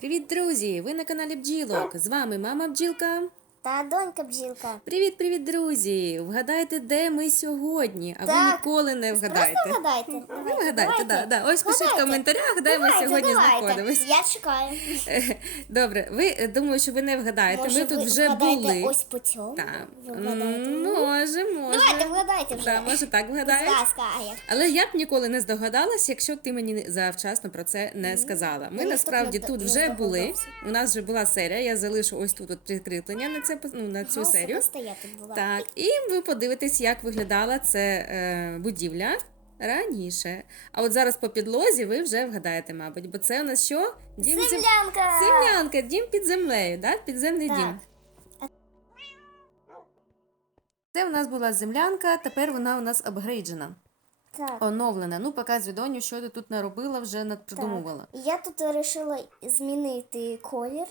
Привіт, друзі! Ви на каналі Бджілок. З вами мама бджілка. Та донька бджілка. Привіт, привіт, друзі! Вгадайте, де ми сьогодні, а ви ніколи не Просто вгадаєте. вгадайте. Ви Давайте, вгадайте, да, да. Ось пишіть в коментарях, де ми сьогодні давайте. знаходимось. Я чекаю. Добре, ви е, думаю, що ви не вгадаєте. Може, ми тут ви вже були. ось по цьому? Так. Ви вгадаєте? Може, може. Давайте, вгадайте вже. Да, може так вгадаєш. Підказка, а як? Але я б ніколи не здогадалась, якщо б ти мені завчасно про це не сказала. Ми Ну, насправді тут вже були. У нас вже була серія. Я залишу ось тут от прикріплення на це ну, на цю серію. була. Так, і ви подивитесь, як виглядала це е, будівля раніше. А от зараз по підлозі ви вже вгадаєте, мабуть, бо це у нас що? Дім зем- Землянка! Землянка, дім під землею, да? підземний Так. дім. Це у нас була землянка, тепер вона у нас апгрейджена, Так. оновлена. Ну, показуй доню, що ти тут наробила, вже надпридумувала. Так. Я тут вирішила змінити колір.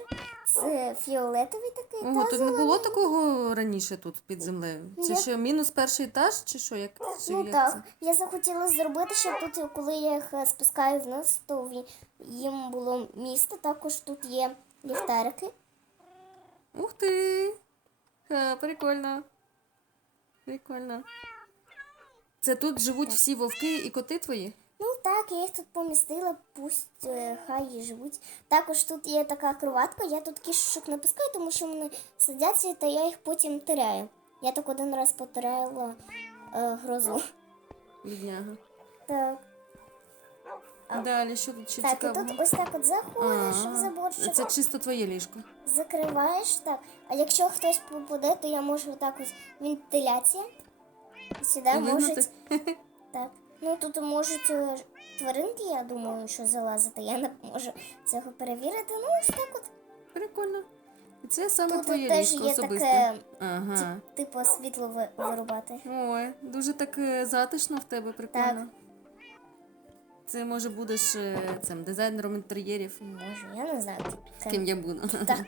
Це фіолетовий такий. Ого, та тут не було такого раніше тут під землею. Це Ні. що, мінус перший етаж, чи що? Як, чи Ну як так, це? я захотіла зробити, щоб тут, коли я їх е, спускаю вниз, то їм було місто. Також тут є ліхтарики. Ух ти! Ха, прикольно. Прикольно. Це тут живуть всі вовки і коти твої? Ну так, я їх тут помістила, пусть е, хай і живуть. Також тут є така кроватка, я тут кішечок не пускаю, тому що вони сидяться, та я їх потім теряю. Я так один раз потеряла е, грозу. Бідняга. Так. Далі, що тут ще Так, і цікавого? тут ось так от заходиш А, в заборчик, Це чисто твоє ліжко. закриваєш, так. А якщо хтось попаде, то я можу так ось вентиляція. Сюди можуть. Так. Ну тут можуть е, тваринки, я думаю, що залазити. Я не можу цього перевірити. Ну, ось так от. Прикольно. Це саме Тут твоє теж ліжко є особисте. таке, Ага. типу, світло ви- вирубати. Ой, дуже так е, затишно в тебе, прикольно. Так. Це може будеш е, цим дизайнером інтер'єрів. Можу, я не знаю. Це... Ким я буду. Так.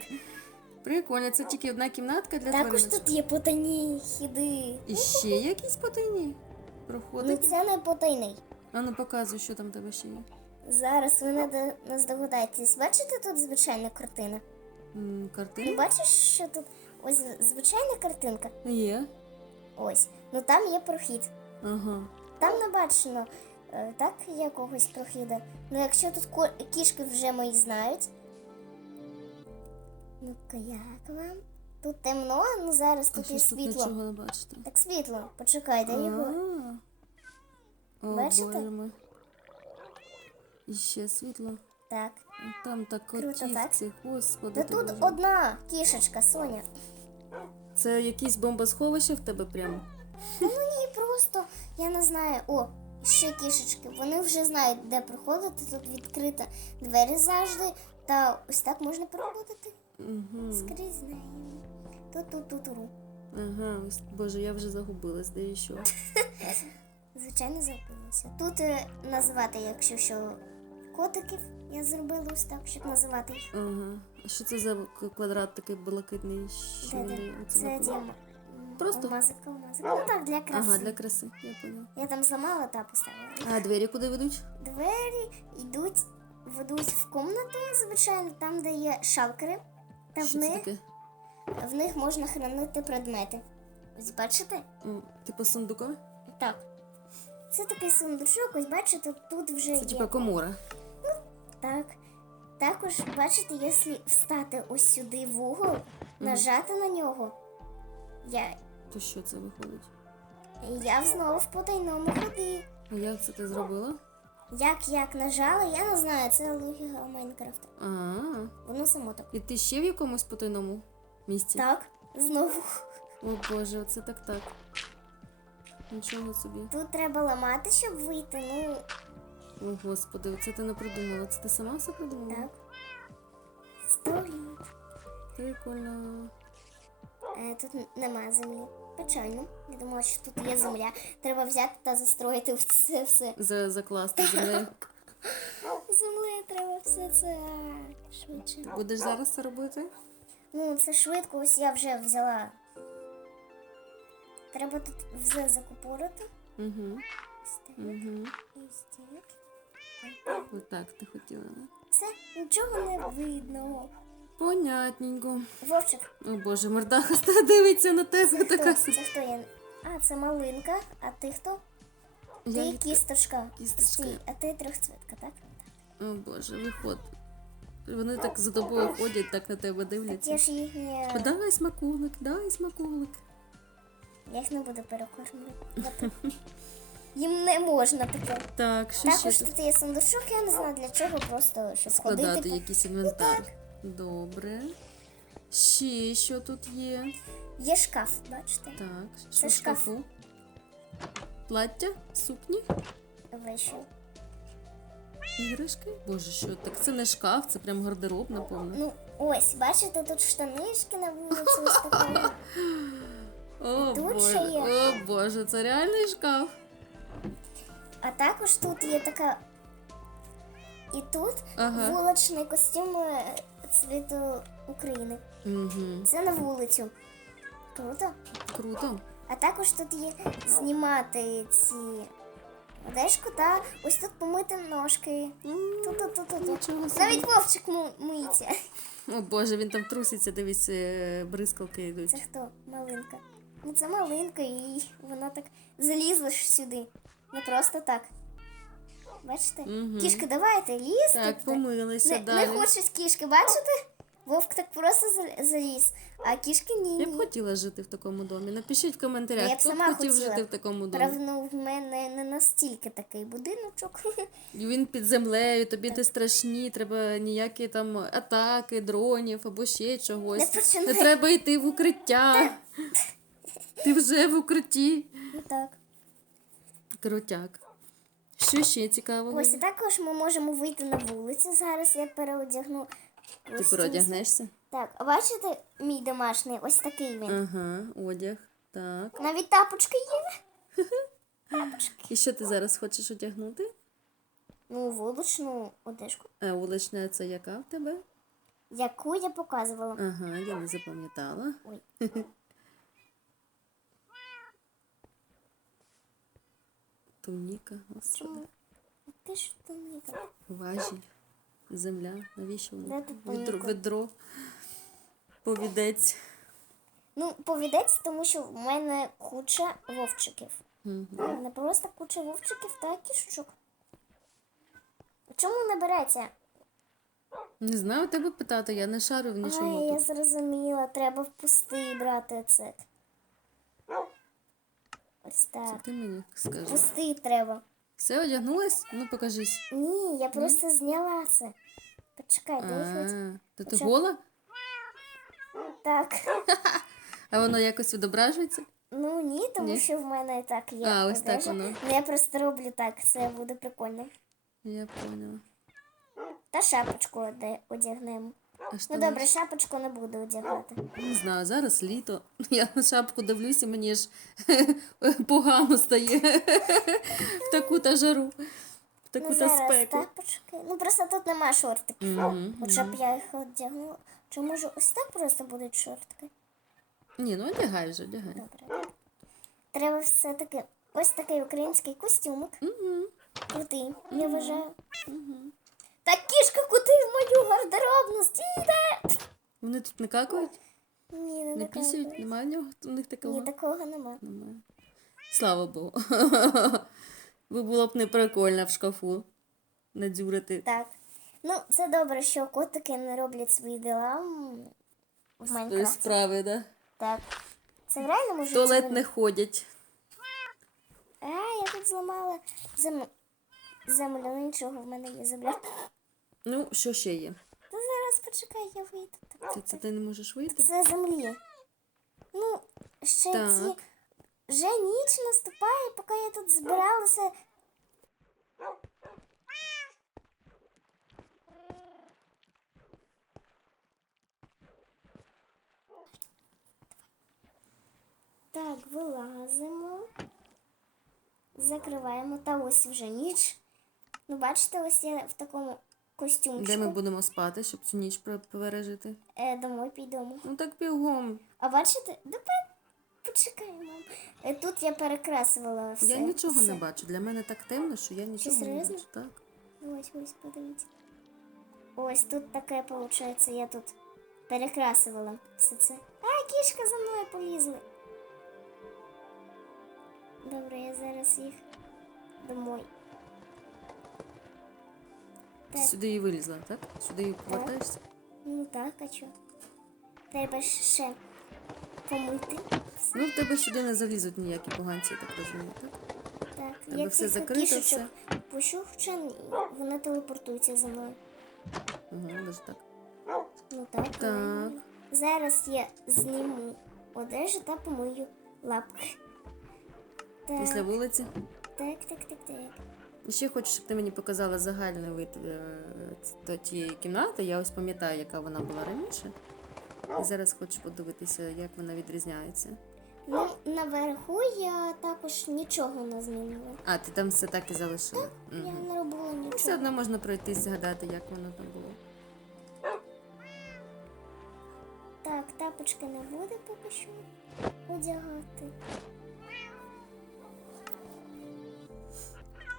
Прикольно, це тільки одна кімнатка для Також тут є потайні хіди. І ще якісь потайні Ну проходить. це не потайний. А ну показуй, що там в тебе ще є. Зараз ви не, до- здогадаєтесь. Бачите тут звичайна картина? М, Ти Картини? бачиш, що тут ось звичайна картинка? Є. Ось. Ну там є прохід. Ага. Там не бачено е, так якогось прохіду. Ну якщо тут ко- кішки вже мої знають. Ну-ка, як вам? Тут темно, ну зараз тут є світло. нічого не бачите. Так світло, почекайте його. О, Бачите? боже мой. І ще світло. Так. А Там так Круто, так? господи. Та ти тут Боже. одна кішечка, Соня. Це якісь бомбосховище в тебе прямо? Ну ні, просто я не знаю. О, ще кішечки. Вони вже знають, де проходити. Тут відкрита двері завжди. Та ось так можна проходити. Угу. Скрізь знаємо. Тут тут тут ру. Ага, ось, боже, я вже загубилась, де і що. Звичайно, забилася. Тут е, називати, якщо що, котиків я зробила ось так, щоб називати їх. Ага. А що це за к- квадрат такий блакитний? Що Де, де? вони оце Це. Просто? Алмазика, алмазика. Ну так, для краси. Ага, для краси, я поняла. Я там зламала та поставила. А двері куди ведуть? Двері йдуть, ведуть в комнату, звичайно, там, де є шалкери. Та в що це них, таке? в них можна хранити предмети. Ось бачите? М, Типу сундука? Так. Це такий сундучок, ось бачите, тут вже Це є. типа комора. Так. Також, бачите, якщо встати ось сюди в угол, нажати на нього, я, То що це виходить? я знову в потайному ході. А як це ти зробила? Як як нажала, я не знаю, це логіка Майнкрафта. А, Воно само так. і ти ще в якомусь потайному місці? Так, знову. О боже, оце так так. Нічого собі. Тут треба ламати, щоб вийти. Ну, О господи, це ти не придумала. Це ти сама все придумала? так. Сто літ. Прикольно. Е, тут н- немає землі. Печально. Я думала, що тут є земля. Треба взяти та застроїти все все. За, закласти землею. Землею треба все це швидше. Будеш зараз це робити? Ну, це швидко, ось я вже взяла. Треба тут все закупорити. Угу. Ось так. Угу. Ось так. Ти хотіла, да? Все, нічого не видно. Понятненько. Вовчик, О боже, мордахаста дивиться на тебе така. хто? це хто я? А, це малинка, а ти хто? Ти Ягідка. кісточка. Кісточка. Стій, а ти трьохцвітка, так? О боже, виход. Вони так за тобою ходять, так на тебе Так дивляться. я ж їх не... Дай смаколик, дай смаколик. Я їх не буду перекормлювати. Їм не можна таке. Так, що Також тут? тут є сундучок, я не знаю для чого, просто щоб Складати ходити. якийсь інвентар. Добре. Ще що тут є? Є шкаф, бачите? Так, що Це в шкаф. шкафу? Плаття, сукні, Вийшов. іграшки. Боже, що так? Це не шкаф, це прям гардероб, напевно. Ну, ось, бачите, тут штанишки на вулиці ось такі. О тут боже, є. о боже, це реальний шкаф. А також тут є така. І тут Ага. вуличний костюм е, цвіту України. Угу. Це на вулицю. Круто. Круто. А також тут є знімати ці одежку та ось тут помити ножки. Нічого собі. Навіть вовчик му- миється. О боже, він там труситься, дивись, е, бризкалки йдуть. Це хто? Малинка. Ну це малинка, і вона так залізла ж сюди. Не просто так. Бачите? Мгм. Кішки, давайте, лізьте. Так, помилися Не, не далі. хочуть кішки, бачите? Вовк так просто заліз, а кішки ні. Я б хотіла жити в такому домі. Напишіть в коментарях, Я б хто б хотів хотіла. жити в такому домі. Правда, в мене не настільки такий будиночок. І Він під землею, тобі не страшні, треба ніякі там атаки, дронів або ще чогось. Не починай. Не треба йти в укриття. Ти вже в укритті. Так. Крутяк. Що ще цікавого? Ось і також ми можемо вийти на вулицю. Зараз я переодягну. Ти костюм. переодягнешся? Так, а бачите, мій домашній, ось такий він. Ага, одяг. Так. Навіть тапочки є. Тапочки. І що ти зараз хочеш одягнути? Ну, вуличну одежку, А вулична це яка в тебе? яку я показувала. Ага, я не запам'ятала. Ой. Господи. Ти ж там. Важіль, земля, навіщо воно? Ведро, ведро, повідець. Ну, повідець, тому що в мене куча вовчиків. Мгм. У мене просто куча вовчиків та кішечок. Чому не береться? Не знаю, тебе питати, я не шарю в Ай, нічого я зрозуміла, треба в пустий брати це. Ось Це так. ти мені скажи. Пустий треба. Все одягнулась? Ну покажись. Ні, я просто зняла це. Почекай, дай хоч. То ти Хоча- гола? Так. А воно якось відображується? Ну ні, тому Ні? що в мене і так є. А, ось так одежа. воно. Ну, я просто роблю так, це буде прикольно. Я поняла. Та шапочку оде- одягнемо. А Ну добре, шапочку не буду одягати. Не знаю, зараз літо. Я на шапку дивлюся, мені ж погано стає в таку та жару, в таку Ну та зараз спеку. тапочки. Ну просто тут нема шортиків. Мгм, От щоб я їх одягнула. Чи може ось так просто будуть шортики? Ні, ну одягай вже, одягай. Добре. Треба все-таки ось такий український костюмик. Угу. Крутий, я вважаю. Та кішка куди в мою гардеробну? Стійте! Вони тут не какають, Ні, не не пісяють, немає в нього у них такого. Ні, такого нема. Немає. Слава Богу. Ви було б не прикольно в шкафу надзюрити. Так. Ну, це добре, що котики не роблять свої діла м, в Свої Майнкрафті. справи, да? Так. Це В житті. туалет не ходять. А, я тут зламала землю. Землю, ну нічого, в мене є земля. Ну, що ще є? Та зараз почекай, я вийду. Це, це ти не можеш вийти? Це землі. Ну, ще Так. ці. Вже ніч наступає, поки я тут збиралася. Так, вилазимо. Закриваємо. Та ось вже ніч. Ну, бачите, ось я в такому костюмчику. Де ми будемо спати, щоб цю ніч пережити? Е, домой підемо. Ну так бігом. А бачите, давай почекай, мам. Е, Тут я перекрасувала все. Я нічого все. не бачу. Для мене так темно, що я нічого не серйозно? бачу. Так. Ось, ось, подивіться. Ось тут таке виходить, я тут перекрасувала все це. А, кішка за мною полізли. Добре, я зараз їх домой. Ти сюди і вилізла, так? Сюди і повертаєшся? Ну так, а чо? Треба ще помити. Ну, в тебе сюди не залізуть ніякі поганці, я так розумію, так? Так, Тебе я все тільки закрито, кішечок пущу, вони телепортуються за мною. Ага, даже так. Ну так. Так. Зараз я зніму одежу та помию лапки. Так, Після вулиці. так, так, так, так. І Ще хочу, щоб ти мені показала загальний вид е, ц- тієї кімнати. Я ось пам'ятаю, яка вона була раніше. І зараз хочу подивитися, як вона відрізняється. Ну, наверху я також нічого не змінила. А, ти там все так і залишила. Я Угу. не робила нічого. Все одно можна пройти і згадати, як воно там було. Так, тапочки не буде поки що одягати.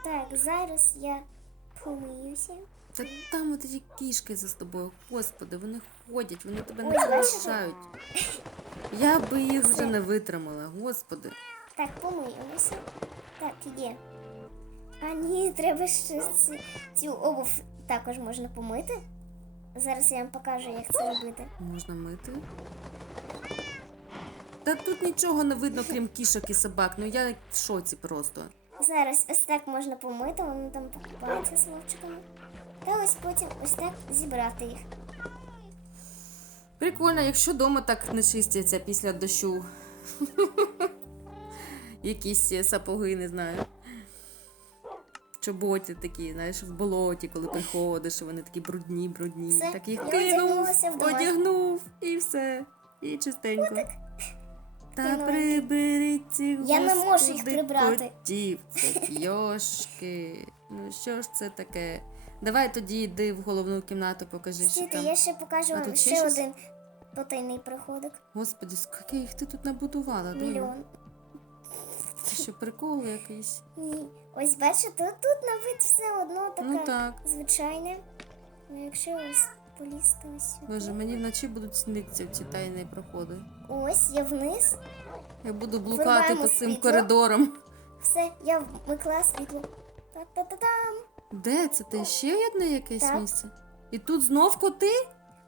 Так, зараз я помиюся. Та там от ті кішки за тобою, господи, вони ходять, вони тебе не залишають. Я би їх вже не витримала, господи. Так, помиємося. Так, є. А ні, треба ще цю, обув також можна помити. Зараз я вам покажу, як це робити. Можна мити. Та тут нічого не видно, крім кішок і собак. Ну я в шоці просто. Зараз ось так можна помити, вони там покупаються з вовчиками. Та ось потім ось так зібрати їх. Прикольно, якщо вдома так не чистяться після дощу. Якісь сапоги, не знаю. Чоботи такі, знаєш, в болоті, коли приходиш, вони такі брудні, брудні. Все, так їх кинув, одягнув і все. І чистенько. Та приберіть цих Я не можу їх господи, прибрати. Котів, це йошки. Ну що ж це таке? Давай тоді йди в головну кімнату, покажи, що Стійте, там. я ще покажу А вам тут ще ще щось? один потайний приходик. Господи, скільки їх ти тут набудувала? Мільйон. Це що, прикол якийсь? Ні. Ось бачите, тут на вид все одно таке Ну так. звичайне. Ну якщо ось полізти ось сюди. Боже, мені вночі будуть снитися ці тайні проходи. Ось я вниз. Я буду блукати по цим світло. коридорам. Все, я вмикла світло. Та-та-та-там. Де це? Ти ще одне якесь Так. місце? І тут знов коти?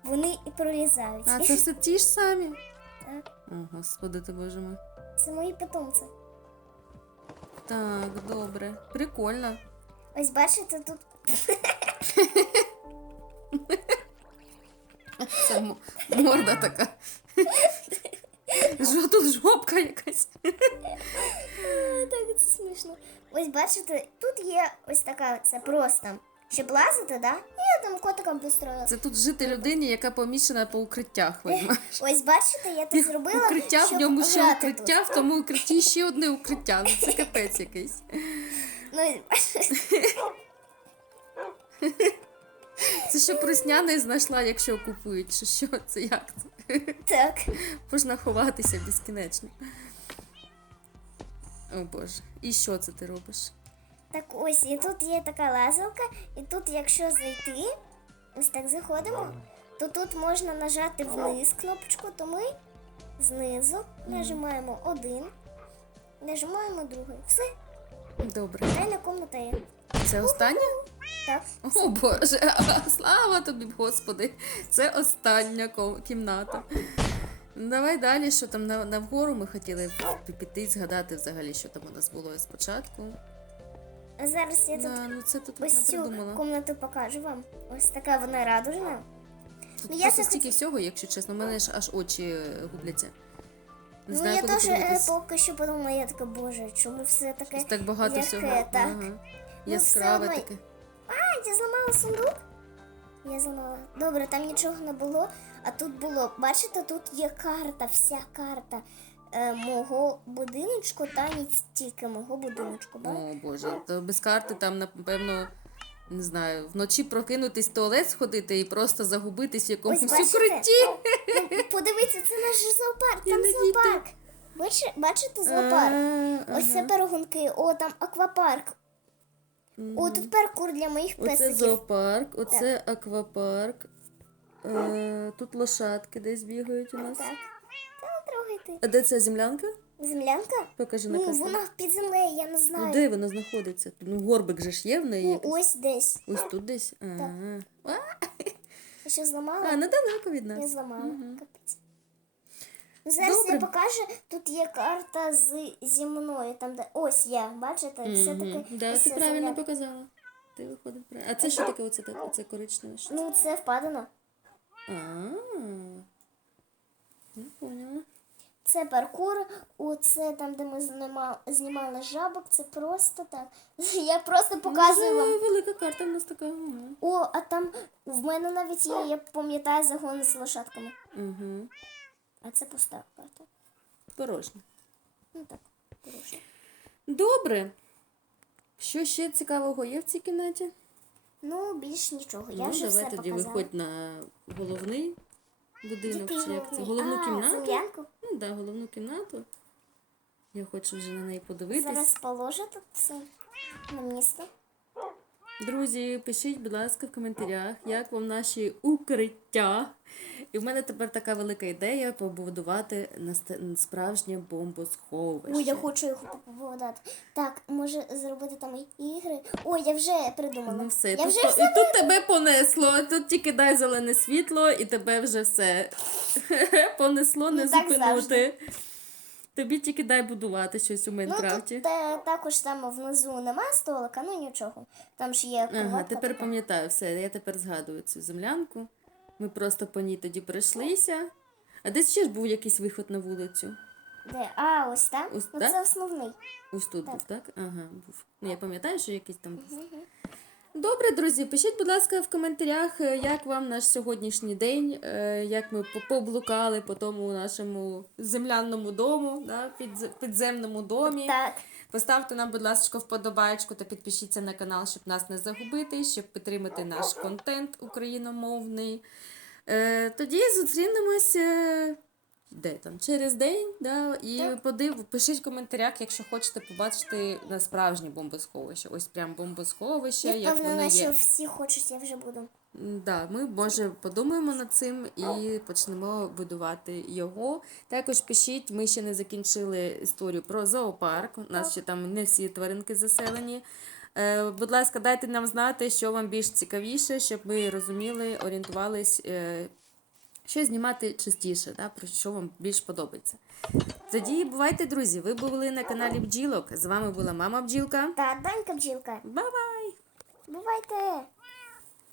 Вони і пролізають. А це все ті ж самі. Так, О, господи ти боже мой. це мої питомці. Так, добре. Прикольно. Ось бачите, тут Це морда така. Що тут жопка якась? Так це смішно. Ось бачите, тут є ось така, це просто. Щоб лазити, да? І я там котиком построїла. Це тут жити людині, яка поміщена по укриттях, видно. Ось бачите, я тут зробила. Укриття, в щоб ньому ще укриття, в тому укритті ще одне укриття. Ну це капець якийсь. Ну, Це що прусняне знайшла, якщо купують, чи що це як так. Можна ховатися безкінечно. О Боже. І що це ти робиш? Так ось, і тут є така лазилка, і тут, якщо зайти, ось так заходимо, то тут можна нажати вниз кнопочку, то ми знизу нажимаємо один, нажимаємо другий. Все, Добре. тайна комната є. Це останнє? Так. О Боже, слава тобі, Господи. Це остання кімната. Давай далі, що там на, навгору ми хотіли піти, згадати взагалі, що там у нас було спочатку. А зараз я тут Да, ну це тут ось не цю придумала. комнату покажу вам. Ось така вона радужна. Тут Ну, я просто це стільки всього, якщо чесно, у мене ж аж очі е, губляться. Не ну знаю, я куди теж е, подивитись. поки що подумала, я така, боже, чому все таке. Щось так багато яке, всього. так. Ага. Ну, Яскраве все одно- таке. А, я зламала сундук? Я зламала. Добре, там нічого не було. А тут було, бачите, тут є карта, вся карта е, мого будиночку, та не тільки мого будиночку. Да? О Боже, то без карти там, напевно, не знаю, вночі прокинутись в туалет сходити і просто загубитись в якомусь бачите? укритті. Ну, Подивіться, це наш зоопарк, там Іноді зоопарк. Бачите, бачите зоопарк? Ось це ага. перегонки, о, там аквапарк. О, тут паркур для моїх Оце песиків. зоопарк, оце аквапарк. Е, тут лошадки десь бігають у нас. Так. Та трогайте. А де ця землянка? Землянка? Покажи на Ну, карту. вона під землею, я не Ну, знаю. де вона знаходиться? Ну, горбик же ж є в неї. Ну, якийсь. ось десь. Ось тут десь. Ага. А, Я що зламала? а недалеко від Я нас. зламала. Капець. Ну, зараз Добре. я покажу, тут є карта з зі мною, там де ось я, бачите, все таке. Мгм. Да, ось ти ця правильно земля. показала. Ти виходить правильно. А це що таке? Оце, так- оце коричневе? Що? Ну, це впадено. А, не поняла. Це паркур, оце там, де ми знімали, знімали жабок, це просто так. Я просто показую вам. Дуже велика карта в нас така. О, а там в мене навіть є, я пам'ятаю загон з лошадками. Угу. А це пуста карта. Порожня. Ну так, хороше. Добре. Що ще цікавого є в цій кімнаті? Ну, більш нічого. Я ну, вже давай все тоді показала. виходь на головний будинок, Який чи як це? головний? Головну а, кімнату. землянку. Ну так, да, головну кімнату. Я хочу вже на неї подивитись. Зараз положу тут все на місто. Друзі, пишіть, будь ласка, в коментарях, як вам наші укриття. І в мене тепер така велика ідея побудувати справжнє бомбосховище. Ой, я хочу їх побудати. Так, може зробити там ігри. Ой, я вже придумала. Ну все, я тут, вже по- все. і тут тебе понесло. Тут тільки дай зелене світло, і тебе вже все понесло не Ну, так зупинути. завжди. Тобі тільки дай будувати щось у Ну Майнкрафті. тут е, також там внизу нема столика, ну нічого. Там ж є. Ага, тепер пам'ятаю, все, я тепер згадую цю землянку. Ми просто по ній тоді пройшлися. А десь ще ж був якийсь виход на вулицю. Де? А, ось там? Ось ну, так? це основний. Ось тут був, так? Ага, був. Ну, я пам'ятаю, що якийсь там був. Добре, друзі, пишіть, будь ласка, в коментарях, е, як вам наш сьогоднішній день, е, як ми поблукали по тому нашому земляному дому, да, підз- підземному домі. Так. Поставте нам, будь ласка, вподобайку та підпишіться на канал, щоб нас не загубити, щоб підтримати наш контент україномовний. Е, тоді зустрінемося де там через день, да, і Так. подив, пишіть в коментарях, якщо хочете побачити на справжнє бомбосховище. Ось прям бомбосховище, Я як воно є. що всі хочуть, я вже буду. Да, ми може подумаємо над цим і почнемо будувати його. Також пишіть, ми ще не закінчили історію про зоопарк. У нас ще там не всі тваринки заселені. Е, будь ласка, дайте нам знати, що вам більш цікавіше, щоб ми розуміли, орієнтувались, е, що знімати частіше, да, про що вам більш подобається. Тоді бувайте, друзі! Ви були на каналі Бджілок. З вами була мама Бджілка. Та Данька бджілка. Ба-бай! Бувайте!